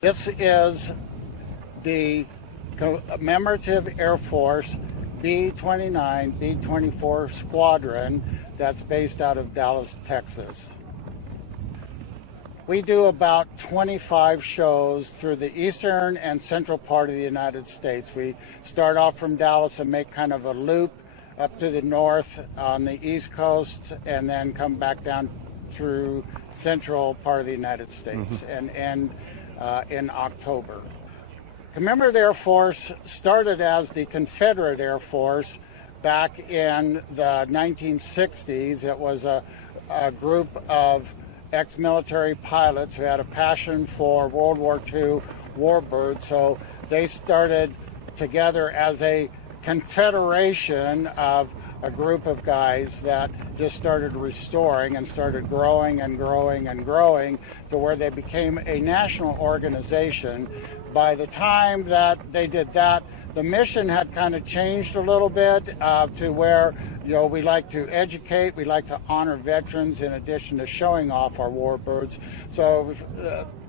This is the commemorative Air Force B-29, B-24 squadron that's based out of Dallas, Texas. We do about 25 shows through the eastern and central part of the United States. We start off from Dallas and make kind of a loop up to the north on the East Coast and then come back down through central part of the United States and end in October. Commemorative Air Force started as the Confederate Air Force back in the 1960s. It was a group of ex-military pilots who had a passion for World War II Warbirds, so they started together as a confederation of a group of guys that just started restoring and started growing and growing and growing to where they became a national organization. By the time that they did that, the mission had kind of changed a little bit to where, you know, we like to educate, we like to honor veterans in addition to showing off our warbirds. So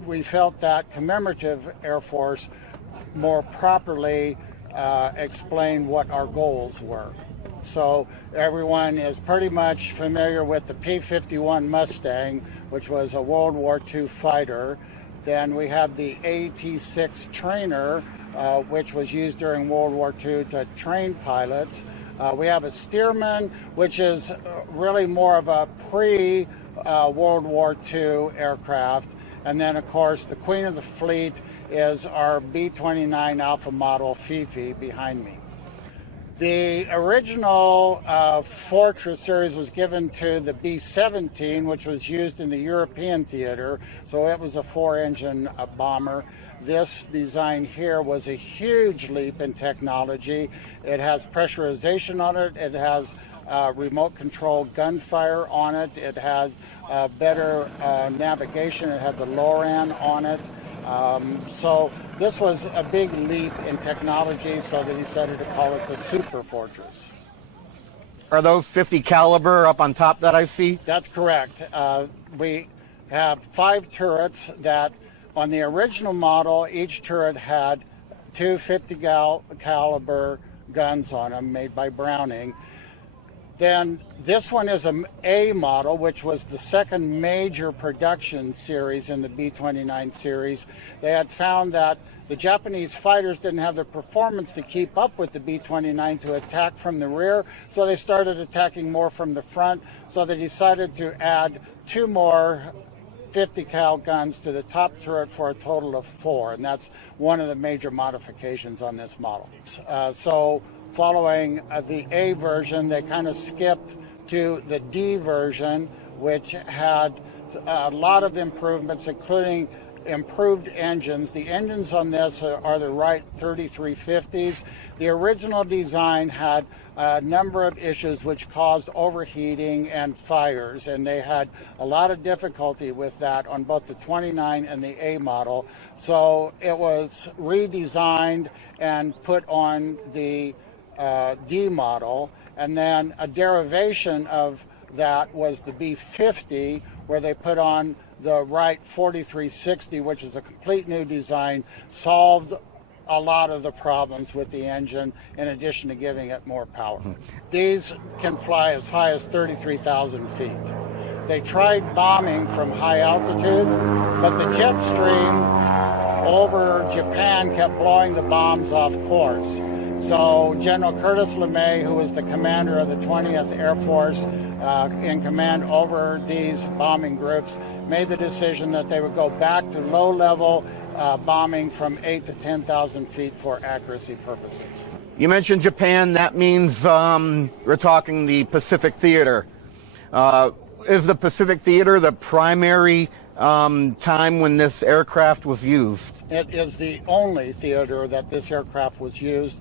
we felt that commemorative Air Force more properly explained what our goals were. So everyone is pretty much familiar with the P-51 Mustang, which was a World War II fighter. Then we have the AT-6 trainer, which was used during World War II to train pilots. We have a Stearman, which is really more of a pre-World War II aircraft. And then, of course, the queen of the fleet is our B-29 Alpha model Fifi behind me. The original Fortress series was given to the B-17, which was used in the European theater, so it was a four-engine bomber. This design here was a huge leap in technology. It has pressurization on it, it has remote control gunfire on it, it has better navigation, it had the LORAN on it. So this was a big leap in technology, so they decided to call it the Super Fortress. Are those 50 caliber up on top that I see? That's correct. We have 5 turrets that, on the original model, each turret had 2 50 caliber guns on them, made by Browning. Then this one is an A model, which was the second major production series in the B-29 series. They had found that the Japanese fighters didn't have the performance to keep up with the B-29 to attack from the rear, so they started attacking more from the front. So they decided to add 2 more 50 cal guns to the top turret for a total of 4, and that's one of the major modifications on this model. Following the A version, they kind of skipped to the D version, which had a lot of improvements, including improved engines. The engines on this are the Wright 3350s. The original design had a number of issues which caused overheating and fires, and they had a lot of difficulty with that on both the 29 and the A model. So it was redesigned and put on the D model, and then a derivation of that was the B-50, where they put on the Wright 4360, which is a complete new design, solved a lot of the problems with the engine in addition to giving it more power. These can fly as high as 33,000 feet. They tried bombing from high altitude, but the jet stream over Japan kept blowing the bombs off course. So General Curtis LeMay, who was the commander of the 20th Air Force in command over these bombing groups, made the decision that they would go back to low-level bombing from 8,000 to 10,000 feet for accuracy purposes. You mentioned Japan. That means we're talking the Pacific Theater. Is the Pacific Theater the primary time when this aircraft was used? It is the only theater that this aircraft was used.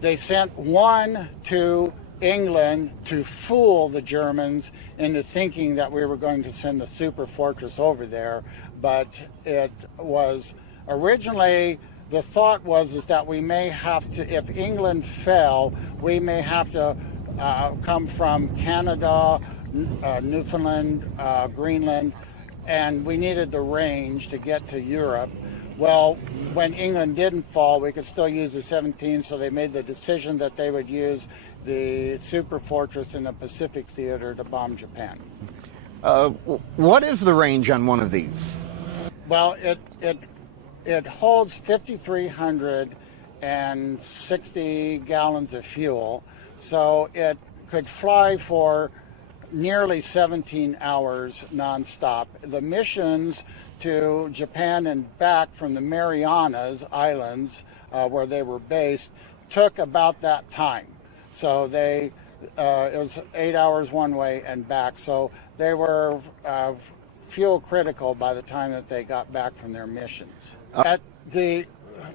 They sent one to England to fool the Germans into thinking that we were going to send the Super Fortress over there, but it was originally, the thought was that we may have to, if England fell, we may have to come from Canada, Newfoundland, Greenland, and we needed the range to get to Europe. Well, when England didn't fall, we could still use the 17, so they made the decision that they would use the superfortress in the Pacific Theater to bomb Japan. What is the range on one of these? Well, it holds 5,360 gallons of fuel, so it could fly for nearly 17 hours nonstop. The missions to Japan and back from the Marianas Islands, where they were based, took about that time. So it was 8 hours one way and back. So they were fuel critical by the time that they got back from their missions. At the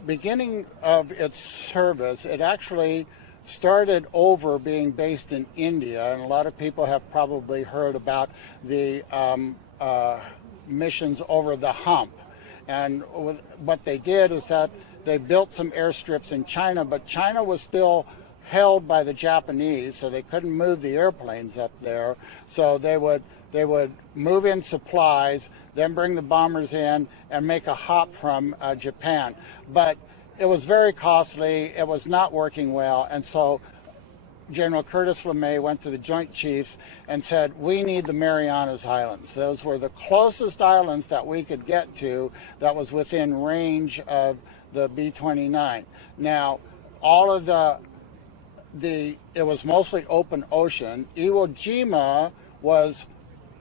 beginning of its service, it actually started over being based in India, and a lot of people have probably heard about the missions over the hump. And what they did is that they built some airstrips in China, but China was still held by the Japanese, so they couldn't move the airplanes up there. So they would move in supplies, then bring the bombers in and make a hop from Japan. But it was very costly, it was not working well, and so General Curtis LeMay went to the Joint Chiefs and said, we need the Marianas Islands. Those were the closest islands that we could get to that was within range of the B-29. Now, all of it was mostly open ocean. Iwo Jima was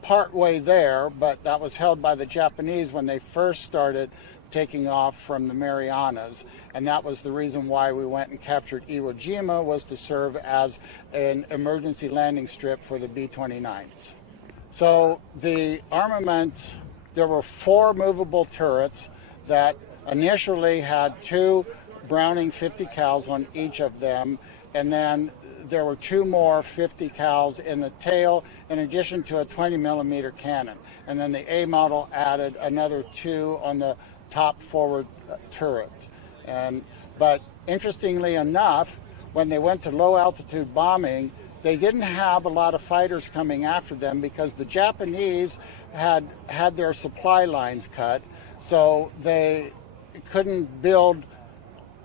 partway there, but that was held by the Japanese when they first started taking off from the Marianas, and that was the reason why we went and captured Iwo Jima, was to serve as an emergency landing strip for the B-29s. So the armament, there were 4 movable turrets that initially had 2 Browning 50 cals on each of them, and then there were 2 more 50 cals in the tail, in addition to a 20 millimeter cannon. And then the A model added another 2 on the top forward turret. But interestingly enough, when they went to low altitude bombing, they didn't have a lot of fighters coming after them because the Japanese had their supply lines cut, so they couldn't build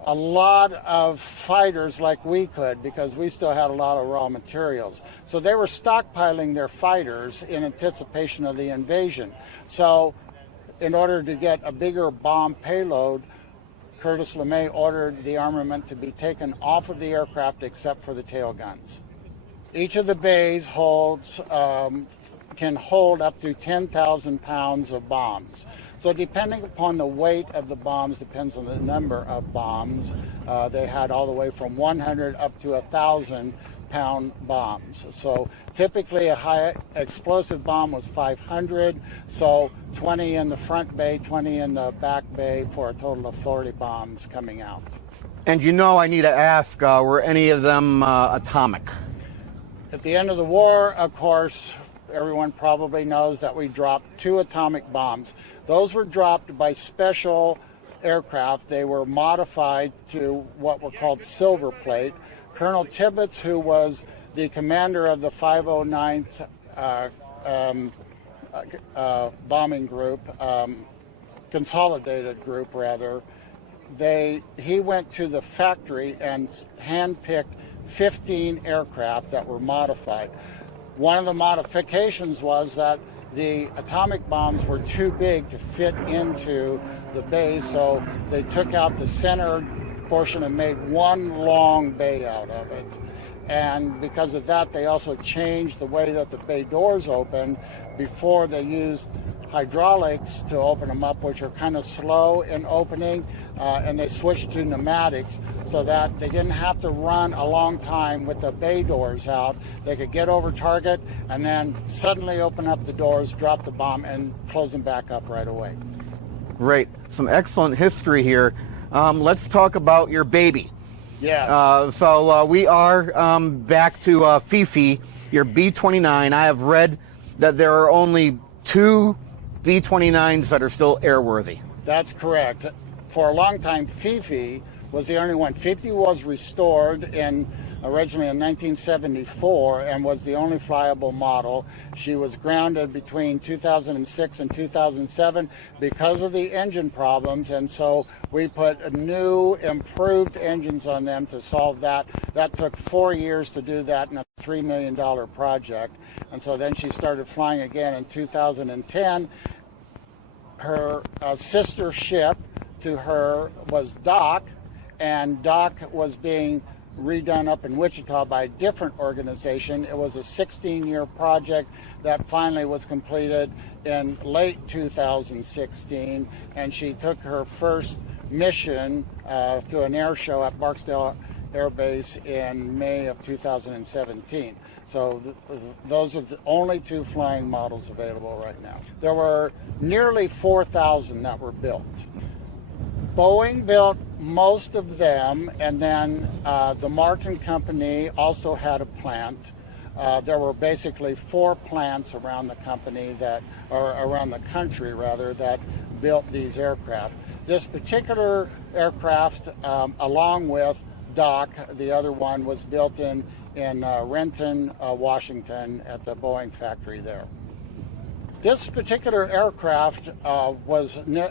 a lot of fighters like we could because we still had a lot of raw materials. So they were stockpiling their fighters in anticipation of the invasion. So in order to get a bigger bomb payload, Curtis LeMay ordered the armament to be taken off of the aircraft except for the tail guns. Each of the bays can hold up to 10,000 pounds of bombs. So depending upon the weight of the bombs, depends on the number of bombs. They had all the way from 100 up to 1,000 pound bombs. So typically a high explosive bomb was 500, so 20 in the front bay, 20 in the back bay, for a total of 40 bombs coming out. And I need to ask, were any of them atomic? At the end of the war, of course, everyone probably knows that we dropped 2 atomic bombs. Those were dropped by special aircraft. They were modified to what were called silver plate. Colonel Tibbets, who was the commander of the 509th bombing group, consolidated group rather, he went to the factory and handpicked 15 aircraft that were modified. One of the modifications was that the atomic bombs were too big to fit into the bay, so they took out the center portion and made one long bay out of it. And because of that, they also changed the way that the bay doors open. Before, they used hydraulics to open them up, which are kind of slow in opening, and they switched to pneumatics so that they didn't have to run a long time with the bay doors out. They could get over target and then suddenly open up the doors, drop the bomb, and close them back up right away. Great. Some excellent history here. Let's talk about your baby. Yes. So we are back to Fifi, your B-29. I have read that there are only 2 B-29s that are still airworthy. That's correct. For a long time, Fifi was the only one. Fifi was restored in originally in 1974 and was the only flyable model. She was grounded between 2006 and 2007 because of the engine problems, and so we put new improved engines on them to solve that. That took 4 years to do that in a $3 million project, and so then she started flying again in 2010. Her sister ship to her was Doc, and Doc was being redone up in Wichita by a different organization. It was a 16-year project that finally was completed in late 2016, and she took her first mission to an air show at Barksdale Air Base in May of 2017. So those are the only two flying models available right now. There were nearly 4,000 that were built. Boeing built most of them, and then the Martin Company also had a plant. There were basically 4 plants around the company or around the country rather, that built these aircraft. This particular aircraft, along with Doc, the other one, was built in Renton, Washington, at the Boeing factory there. This particular aircraft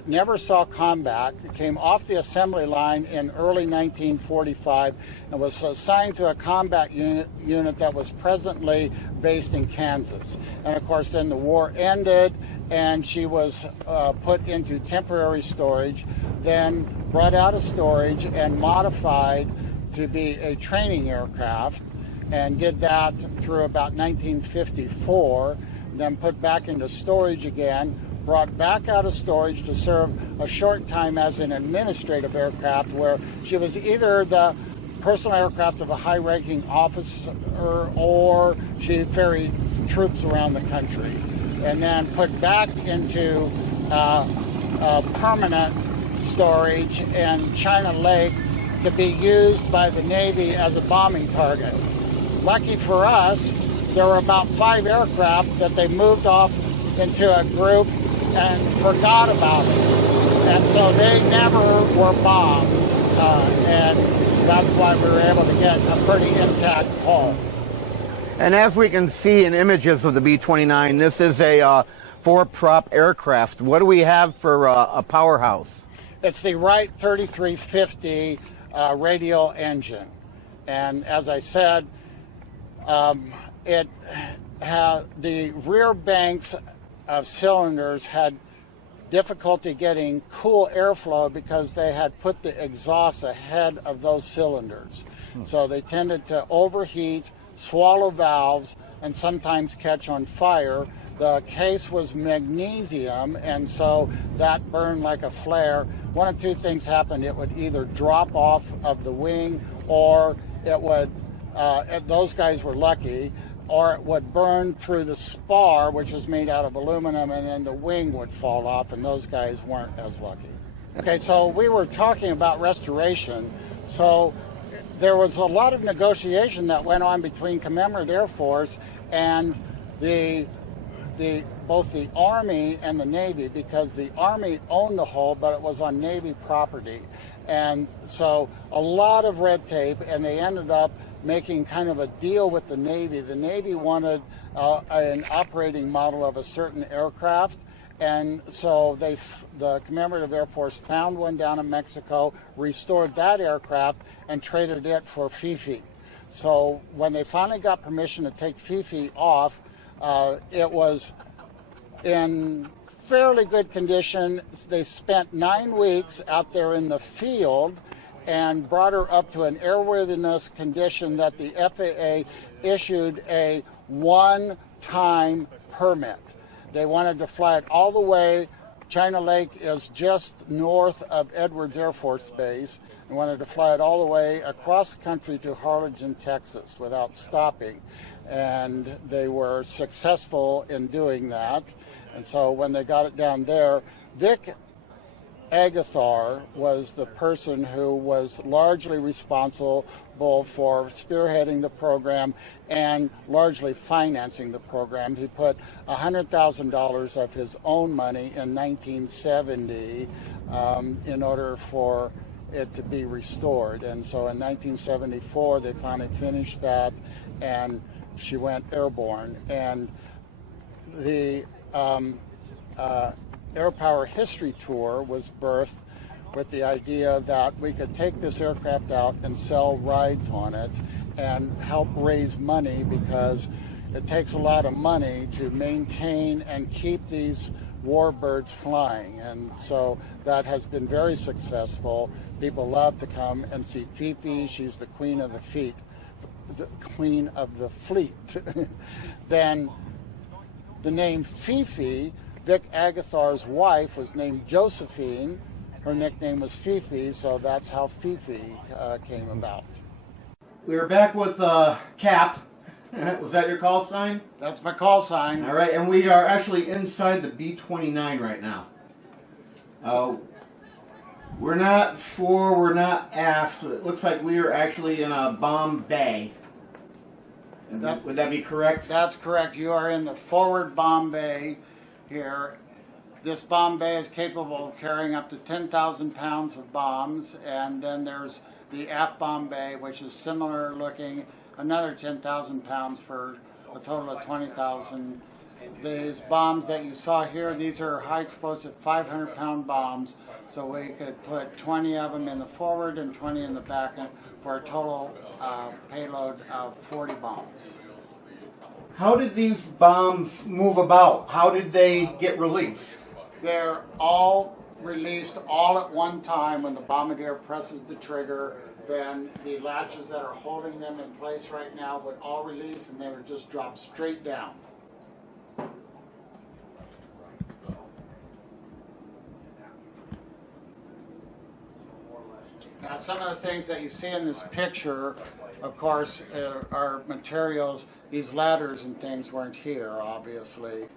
never saw combat. It came off the assembly line in early 1945 and was assigned to a combat unit that was presently based in Kansas. And of course, then the war ended, and she was put into temporary storage, then brought out of storage and modified to be a training aircraft, and did that through about 1954. Then put back into storage again, brought back out of storage to serve a short time as an administrative aircraft, where she was either the personal aircraft of a high-ranking officer or she ferried troops around the country. And then put back into permanent storage in China Lake to be used by the Navy as a bombing target. Lucky for us, there were about 5 aircraft that they moved off into a group and forgot about it. And so they never were bombed. And that's why we were able to get a pretty intact hull. And as we can see in images of the B-29, this is a 4-prop aircraft. What do we have for a powerhouse? It's the Wright 3350 radial engine. And as I said, it had the rear banks of cylinders had difficulty getting cool airflow because they had put the exhaust ahead of those cylinders. So they tended to overheat, swallow valves, and sometimes catch on fire. The case was magnesium, and so that burned like a flare. One of two things happened. It would either drop off of the wing, or it would, those guys were lucky, or it would burn through the spar, which was made out of aluminum, and then the wing would fall off, and those guys weren't as lucky. Okay, so we were talking about restoration. So there was a lot of negotiation that went on between Commemorative Air Force and both the Army and the Navy, because the Army owned the hull, but it was on Navy property. And so a lot of red tape, and they ended up making kind of a deal with the Navy. The Navy wanted an operating model of a certain aircraft, and so the Commemorative Air Force found one down in Mexico, restored that aircraft, and traded it for Fifi. So when they finally got permission to take Fifi off, it was in fairly good condition. They spent 9 weeks out there in the field and brought her up to an airworthiness condition that the FAA issued a one-time permit. They wanted to fly it all the way. China Lake is just north of Edwards Air Force Base. They wanted to fly it all the way across the country to Harlingen, Texas, without stopping. And they were successful in doing that. And so when they got it down there, Vic Agathar was the person who was largely responsible for spearheading the program and largely financing the program. He put $100,000 of his own money in 1970 in order for it to be restored. And so in 1974, they finally finished that, and she went airborne. And the Air Power History Tour was birthed with the idea that we could take this aircraft out and sell rides on it and help raise money, because it takes a lot of money to maintain and keep these Warbirds flying. And so that has been very successful. People love to come and see Fifi. She's the queen of the fleet. Then the name Fifi, Vic Agathar's wife, was named Josephine. Her nickname was Fifi, so that's how Fifi came about. We're back with Cap. Was that your call sign? That's my call sign. All right, and we are actually inside the B-29 right now. We're not fore, we're not aft. It looks like we are actually in a bomb bay. Would that be correct? That's correct. You are in the forward bomb bay here. This bomb bay is capable of carrying up to 10,000 pounds of bombs, and then there's the aft bomb bay, which is similar looking, another 10,000 pounds for a total of 20,000. These bombs that you saw here, these are high explosive 500-pound bombs, so we could put 20 of them in the forward and 20 in the back for a total payload of 40 bombs. How did these bombs move about? How did they get released? They're all released all at one time. When the bombardier presses the trigger, then the latches that are holding them in place right now would all release, and they would just drop straight down. Now, some of the things that you see in this picture, of course, are materials. These ladders and things weren't here, obviously.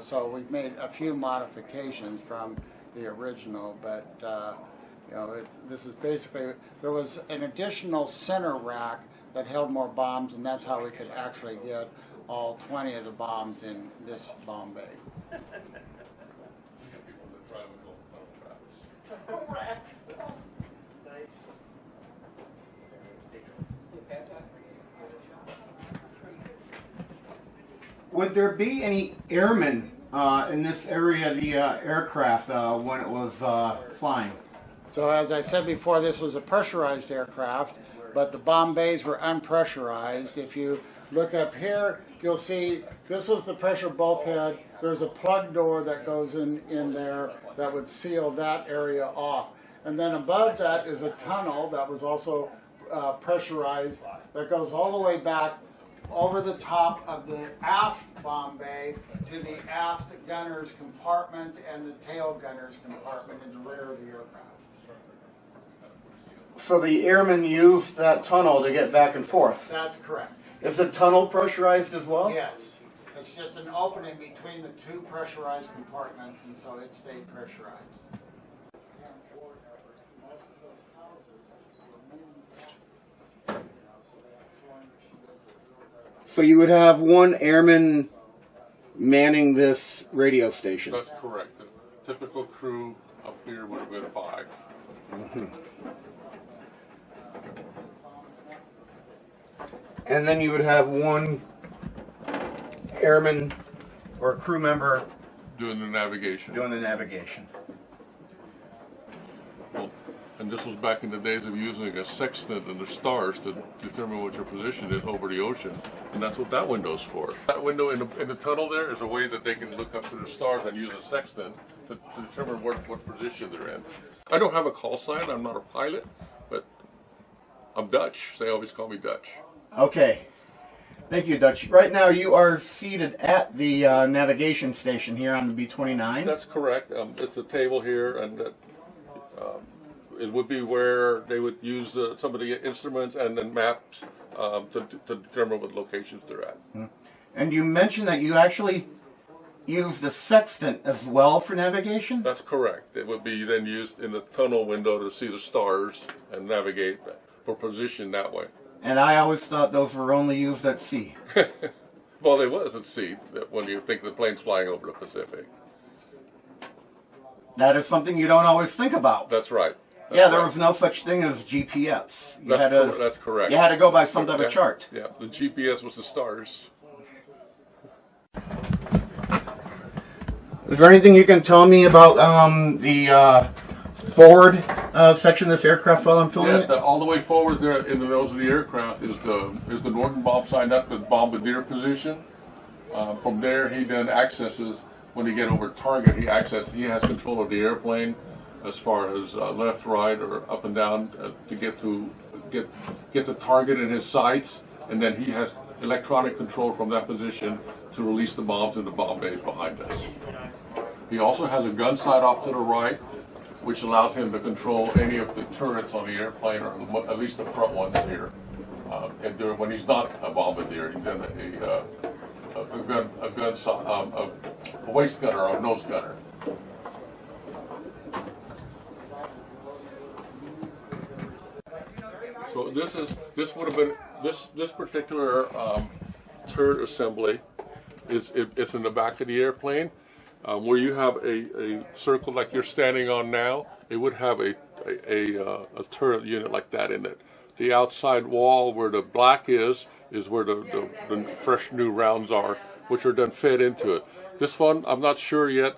So we've made a few modifications from the original, but you know, this is basically, there was an additional center rack that held more bombs, and that's how we could actually get all 20 of the bombs in this bomb bay. Would there be any airmen in this area of the aircraft when it was flying? So as I said before, this was a pressurized aircraft, but the bomb bays were unpressurized. If you look up here, you'll see this was the pressure bulkhead. There's a plug door that goes in there that would seal that area off. And then above that is a tunnel that was also pressurized that goes all the way back over the top of the aft bomb bay to the aft gunner's compartment and the tail gunner's compartment in the rear of the aircraft. So the airmen used that tunnel to get back and forth? That's correct. Is the tunnel pressurized as well? Yes. It's just an opening between the two pressurized compartments, and so it stayed pressurized. So you would have one airman manning this radio station? That's correct. The typical crew up here would have been 5. Mm-hmm. And then you would have one airman or crew member Doing the navigation. doing the navigation. Well, and this was back in the days of using a sextant and the stars to determine what your position is over the ocean. And that's what that window's for. That window in the tunnel there is a way that they can look up to the stars and use a sextant to determine what position they're in. I don't have a call sign. I'm not a pilot, but I'm Dutch. They always call me Dutch. Okay. Thank you, Dutch. Right now you are seated at the navigation station here on the B-29. That's correct. It's a table here, and it would be where they would use some of the instruments and then maps to determine what locations they're at. And you mentioned that you actually used the sextant as well for navigation? That's correct. It would be then used in the tunnel window to see the stars and navigate for position that way. And I always thought those were only used at sea. Well, it was at sea when you think the plane's flying over the Pacific. That is something you don't always think about. That's right. Yeah, there was no such thing as GPS. That's correct. You had to go by some type of chart. Yeah, the GPS was the stars. Is there anything you can tell me about the forward section of this aircraft while I'm filming it? All the way forward there in the nose of the aircraft is the northern bomb sight. That's the bombardier position. From there, he then accesses, when he get over target, he has control of the airplane as far as left, right, or up and down to get the target in his sights, and then he has electronic control from that position to release the bombs in the bomb bays behind us. He also has a gun sight off to the right, which allows him to control any of the turrets on the airplane, or at least the front ones here. And when he's not a bombardier, he's then a waist gunner or a nose gunner. So this would have been this particular turret assembly is in the back of the airplane. Where you have a circle like you're standing on now, it would have a turret unit like that in it. The outside wall where the black is where the fresh new rounds are, which are then fed into it. This one, I'm not sure yet.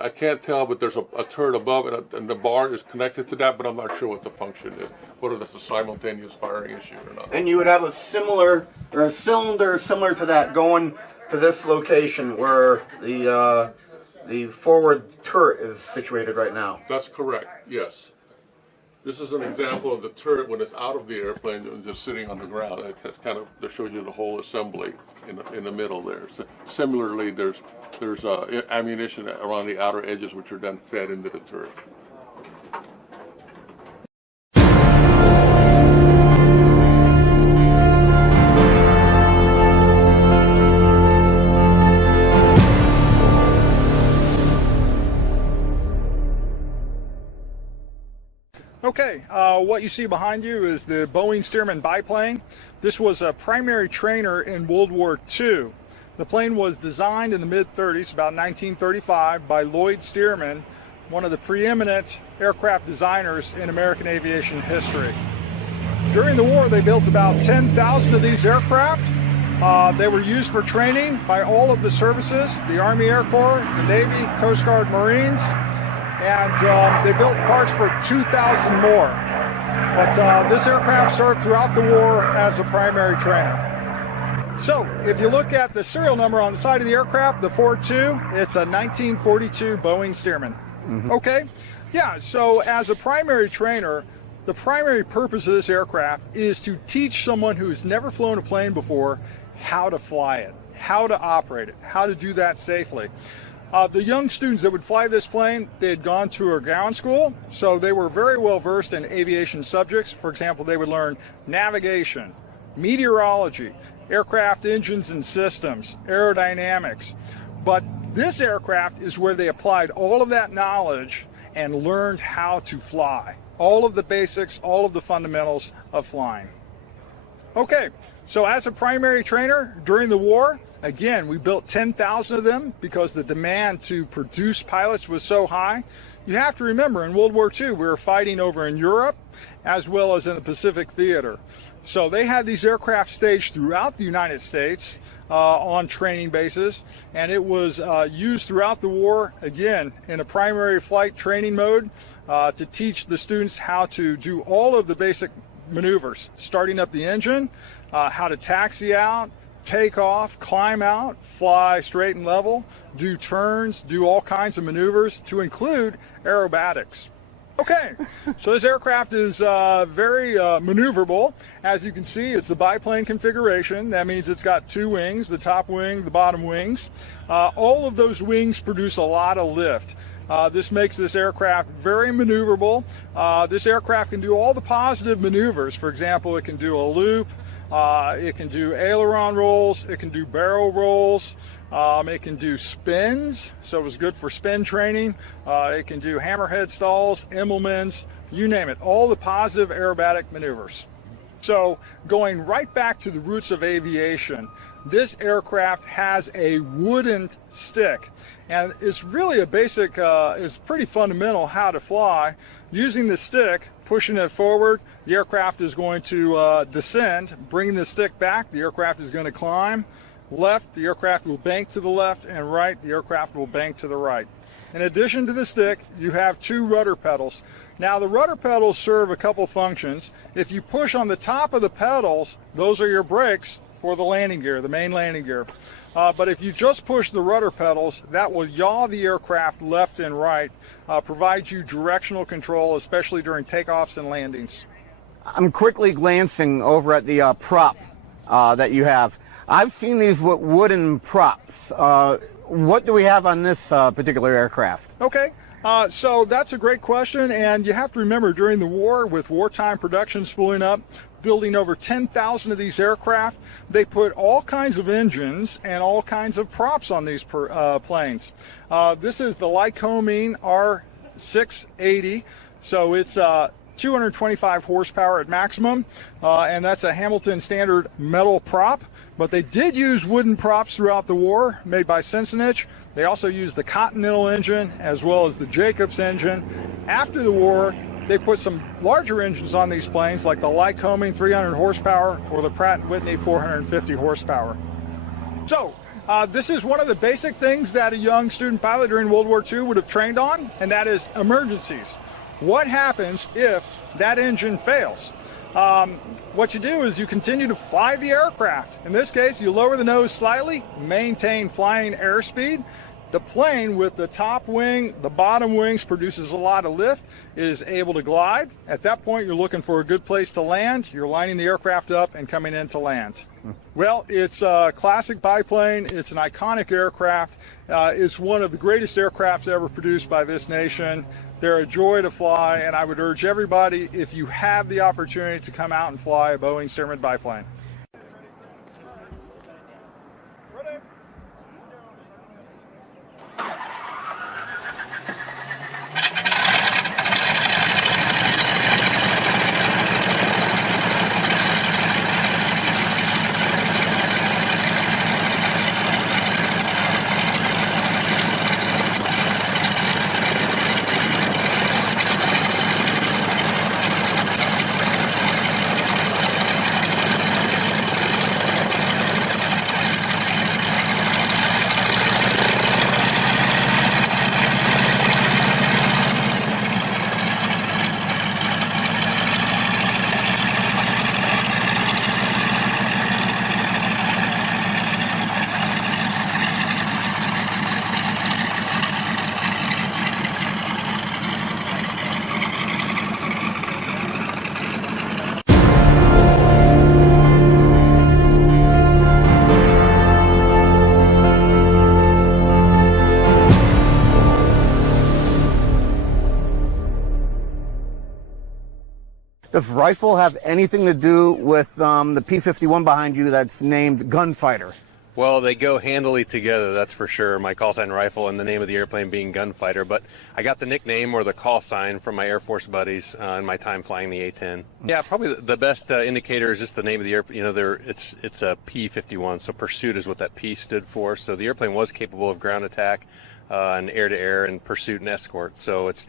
I can't tell, but there's a turret above it, and the bar is connected to that, but I'm not sure what the function is, whether that's a simultaneous firing issue or not. And you would have a cylinder similar to that going to this location where the forward turret is situated right now. That's correct, yes. This is an example of the turret when it's out of the airplane and just sitting on the ground. That shows you the whole assembly in the middle there. So, similarly, there's ammunition around the outer edges, which are then fed into the turret. Okay, what you see behind you is the Boeing Stearman biplane. This was a primary trainer in World War II. The plane was designed in the mid-30s, about 1935, by Lloyd Stearman, one of the preeminent aircraft designers in American aviation history. During the war, they built about 10,000 of these aircraft. They were used for training by all of the services, the Army Air Corps, the Navy, Coast Guard, Marines, and they built parts for 2,000 more. But this aircraft served throughout the war as a primary trainer. So if you look at the serial number on the side of the aircraft, the 42, it's a 1942 Boeing Stearman. Mm-hmm. Okay, yeah, so as a primary trainer, the primary purpose of this aircraft is to teach someone who's never flown a plane before how to fly it, how to operate it, how to do that safely. The young students that would fly this plane, they had gone to a ground school, so they were very well versed in aviation subjects. For example, they would learn navigation, meteorology, aircraft engines and systems, aerodynamics. But this aircraft is where they applied all of that knowledge and learned how to fly. All of the basics, all of the fundamentals of flying. Okay, so as a primary trainer during the war, again, we built 10,000 of them because the demand to produce pilots was so high. You have to remember, in World War II, we were fighting over in Europe as well as in the Pacific Theater. So they had these aircraft staged throughout the United States on training bases, and it was used throughout the war, again, in a primary flight training mode to teach the students how to do all of the basic maneuvers, starting up the engine, how to taxi out, take off, climb out, fly straight and level, do turns, do all kinds of maneuvers, to include aerobatics. Okay, so this aircraft is very maneuverable. As you can see, it's the biplane configuration. That means it's got two wings, the top wing, the bottom wings. All of those wings produce a lot of lift. This makes this aircraft very maneuverable. This aircraft can do all the positive maneuvers. For example, it can do a loop, it can do aileron rolls, it can do barrel rolls, it can do spins, so it was good for spin training. It can do hammerhead stalls, Immelmans, you name it, all the positive aerobatic maneuvers. So going right back to the roots of aviation, this aircraft has a wooden stick. And it's really a basic, it's pretty fundamental how to fly. Using the stick, pushing it forward, the aircraft is going to descend. Bringing the stick back, the aircraft is going to climb. Left, the aircraft will bank to the left, and right, the aircraft will bank to the right. In addition to the stick, you have two rudder pedals. Now, the rudder pedals serve a couple functions. If you push on the top of the pedals, those are your brakes for the landing gear, the main landing gear. But if you just push the rudder pedals, that will yaw the aircraft left and right, provide you directional control, especially during takeoffs and landings. I'm quickly glancing over at the prop that you have. I've seen these wooden props. What do we have on this particular aircraft? Okay, so that's a great question, and you have to remember during the war, with wartime production spooling up, building over 10,000 of these aircraft, they put all kinds of engines and all kinds of props on these planes. This is the Lycoming R680, so it's 225 horsepower at maximum, and that's a Hamilton standard metal prop. But they did use wooden props throughout the war, made by Sensenich. They also used the Continental engine as well as the Jacobs engine. After the war, they put some larger engines on these planes, like the Lycoming 300 horsepower or the Pratt & Whitney 450 horsepower. So, this is one of the basic things that a young student pilot during World War II would have trained on, and that is emergencies. What happens if that engine fails? What you do is you continue to fly the aircraft. In this case, you lower the nose slightly, maintain flying airspeed. The plane with the top wing, the bottom wings produces a lot of lift. It is able to glide. At that point, you're looking for a good place to land. You're lining the aircraft up and coming in to land. Well, it's a classic biplane. It's an iconic aircraft. It's one of the greatest aircrafts ever produced by this nation. They're a joy to fly, and I would urge everybody, if you have the opportunity, to come out and fly a Boeing Stearman biplane. Does rifle have anything to do with the P-51 behind you that's named Gunfighter? Well, they go handily together, that's for sure. My call sign rifle and the name of the airplane being Gunfighter. But I got the nickname or the call sign from my Air Force buddies in my time flying the A-10. Yeah, probably the best indicator is just the name of the airplane. You know, it's a P-51, so pursuit is what that P stood for. So the airplane was capable of ground attack and air-to-air and pursuit and escort. So it's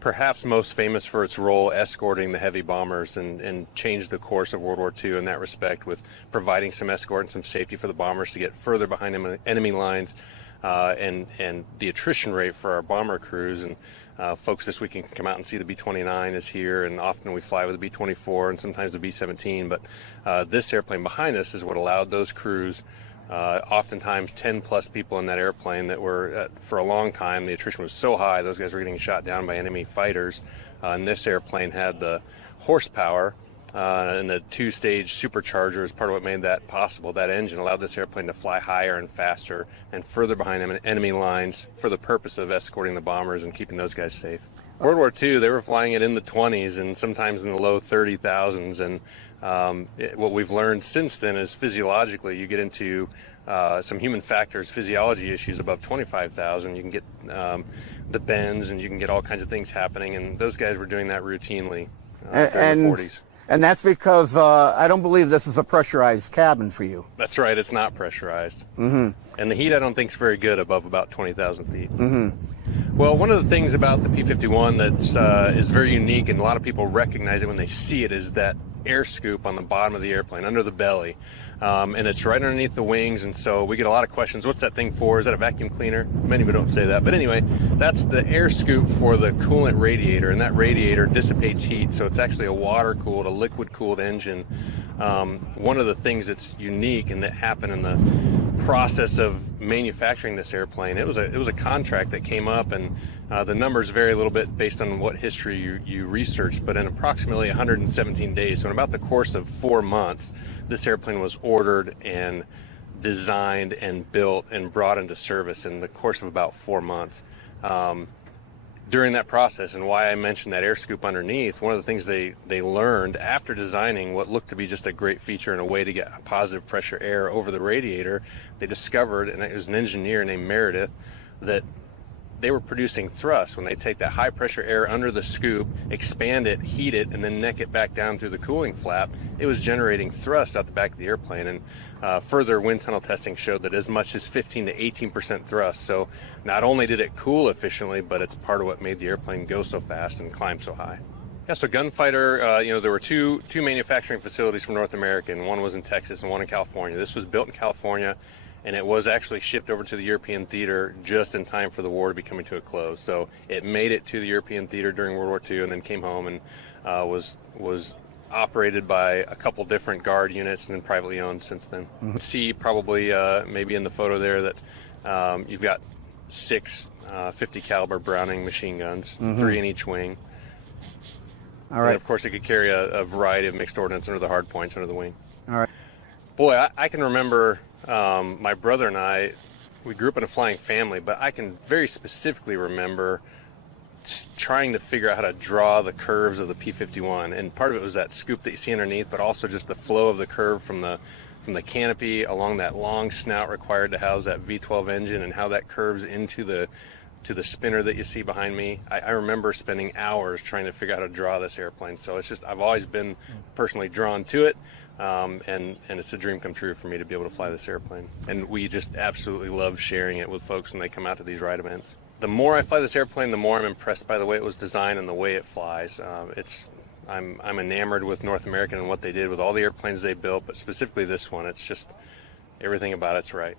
perhaps most famous for its role escorting the heavy bombers and changed the course of World War II in that respect, with providing some escort and some safety for the bombers to get further behind enemy lines, and the attrition rate for our bomber crews. And folks this weekend can come out and see the B-29 is here, and often we fly with the B-24 and sometimes the B-17. But this airplane behind us is what allowed those crews, oftentimes 10 plus people in that airplane that were, for a long time, the attrition was so high, those guys were getting shot down by enemy fighters. And this airplane had the horsepower and the two-stage supercharger is part of what made that possible. That engine allowed this airplane to fly higher and faster and further behind enemy lines for the purpose of escorting the bombers and keeping those guys safe. World War II, they were flying it in the 20s and sometimes in the low 30,000s, and what we've learned since then is physiologically you get into some human factors, physiology issues above 25,000. You can get the bends and you can get all kinds of things happening, and those guys were doing that routinely in the 40s. And that's because I don't believe this is a pressurized cabin for you. That's right, it's not pressurized. And the heat I don't think is very good above about 20,000 feet. Well, one of the things about the P-51 that's is very unique, and a lot of people recognize it when they see it, is that air scoop on the bottom of the airplane, under the belly. And it's right underneath the wings, and so we get a lot of questions. What's that thing for? Is that a vacuum cleaner? Many people don't say that. But anyway, that's the air scoop for the coolant radiator, and that radiator dissipates heat, so it's actually a water-cooled, a liquid-cooled engine. One of the things that's unique and that happened in the process of manufacturing this airplane, it was a contract that came up, and the numbers vary a little bit based on what history you researched, but in approximately 117 days, so in about the course of 4 months, this airplane was ordered and designed and built and brought into service in the course of about 4 months. During that process, and why I mentioned that air scoop underneath, one of the things they learned after designing what looked to be just a great feature and a way to get positive pressure air over the radiator, they discovered, and it was an engineer named Meredith, that they were producing thrust when they take that high pressure air under the scoop, expand it, heat it, and then neck it back down through the cooling flap. It was generating thrust out the back of the airplane, and further wind tunnel testing showed that as much as 15 to 18% thrust. So not only did it cool efficiently, but it's part of what made the airplane go so fast and climb so high. Yeah, so Gunfighter, there were two manufacturing facilities for North America, and one was in Texas and one in California. This was built in California, and it was actually shipped over to the European theater just in time for the war to be coming to a close. So it made it to the European theater during World War II and then came home and was operated by a couple different guard units and then privately owned since then. See probably maybe in the photo there that you've got 6 50 caliber Browning machine guns, 3 in each wing. All right. And of course it could carry a variety of mixed ordnance under the hard points under the wing. All right. Boy, I can remember my brother and I, we grew up in a flying family, but I can very specifically remember trying to figure out how to draw the curves of the P-51, and part of it was that scoop that you see underneath, but also just the flow of the curve from the canopy along that long snout required to house that V12 engine, and how that curves into the spinner that you see behind me. I remember spending hours trying to figure out how to draw this airplane, so it's just, I've always been personally drawn to it. And it's a dream come true for me to be able to fly this airplane. And we just absolutely love sharing it with folks when they come out to these ride events. The more I fly this airplane, the more I'm impressed by the way it was designed and the way it flies. I'm enamored with North American and what they did with all the airplanes they built, but specifically this one. It's just, everything about it's right.